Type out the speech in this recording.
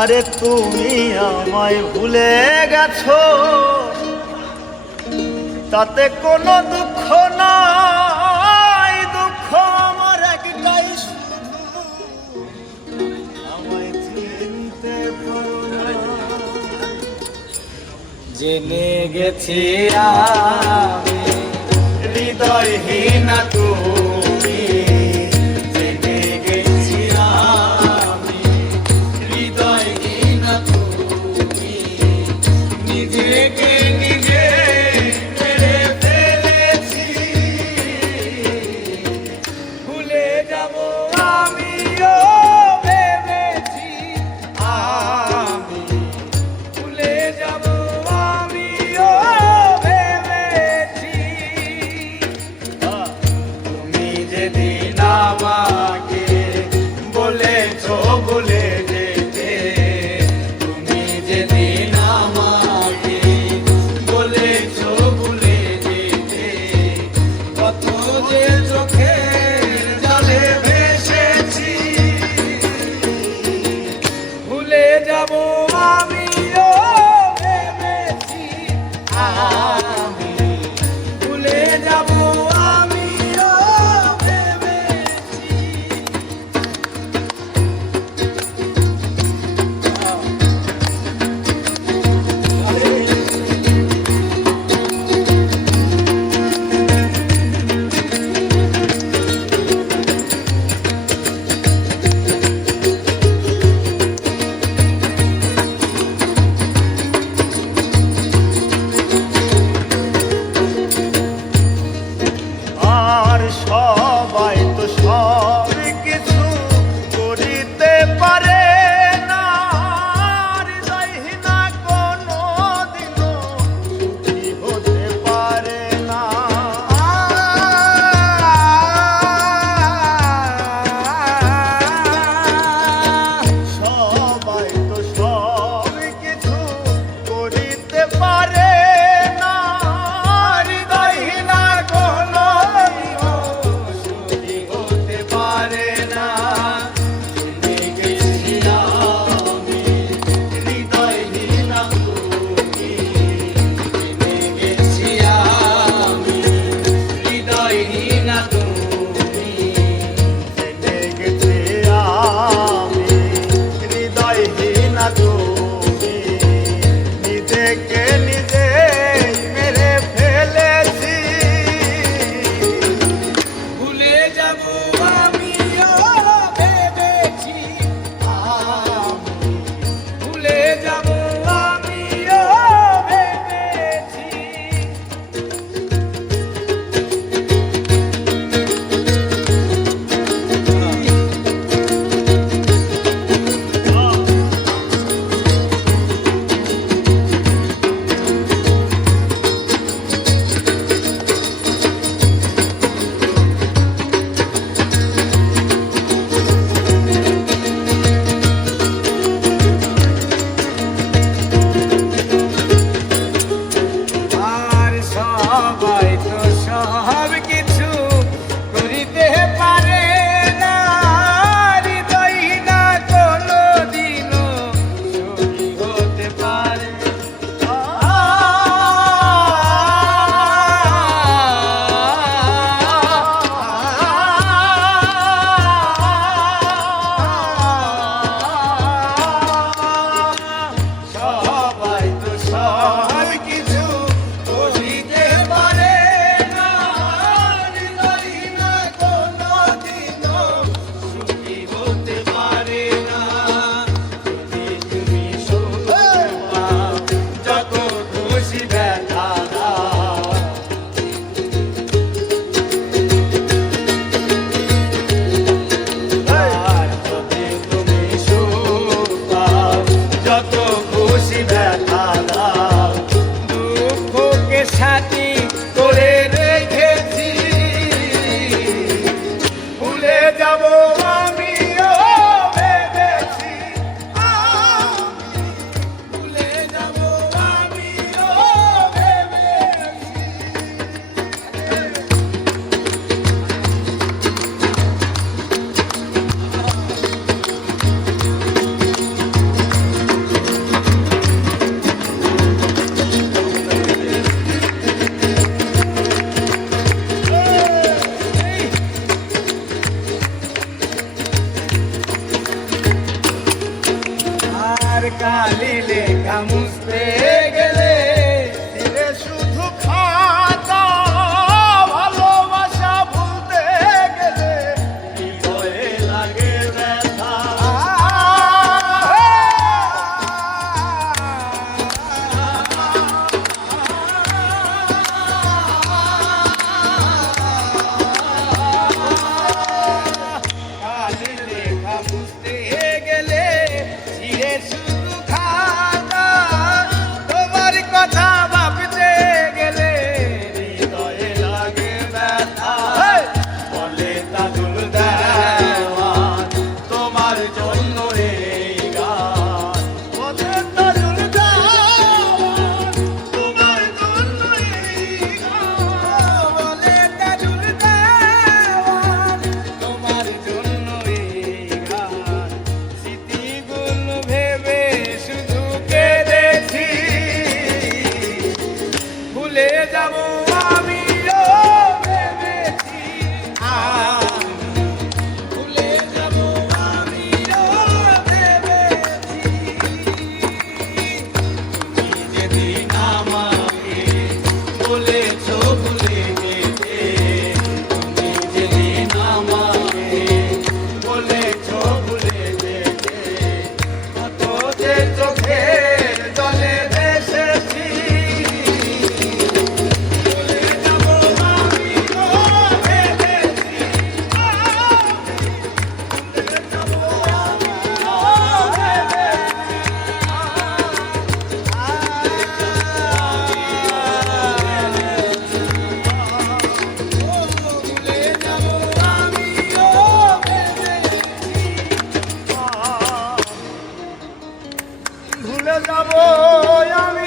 আরে তুমি আমায় ভুলে গেছো, তাতে কোনো দুঃখ নাই। দুঃখ আমার একটাই, শুধু আমায় চিনতে পারো না। জেনে গেছি আমি হৃদয়হীন তুমি, জেনে গেছি আমি হৃদয়হীন তুমি। নিজেকে নিজে মেরে ফেলেছি, ভুলে যাব আমিও ভেবেছি। আমি ভুলে যাব আমিও ভেবেছি। আর কালি লেখা মুছতে গেলে তীরে শুধু খাতা ভালোবাসা ভুলতে গেলে হৃদয়ে লাগে ব্যথা কালি লেখা মুছতে গেলে ছিঁড়ে শুধু খাতা তোমার কথা ভাবতে গেলে হৃদয়ে লাগে ব্যথা বলে তাজুল দেওয়ান তোমার জন্য এই গান বলে তাজুল দেওয়ান তোমার জন্য এই গান বলে তাজুল দেওয়ান তোমার জন্য এই গান স্মৃতিগুলো ভেবে শুধু কেঁদেছি ভুলে যাব আমিও ভেবেছি ভুলে যাব আমিও ভেবেছি তুমি যেদিন আমাকে বলেছো ভুলে যেতে তুমি যেদিন আমাকে বলেছো ভুলে যেতে কত যে চোখের জলে ভেসেছি ভুলে যাব আমিও ভেবেছি ভুলে যাব ভুলে যাব আমি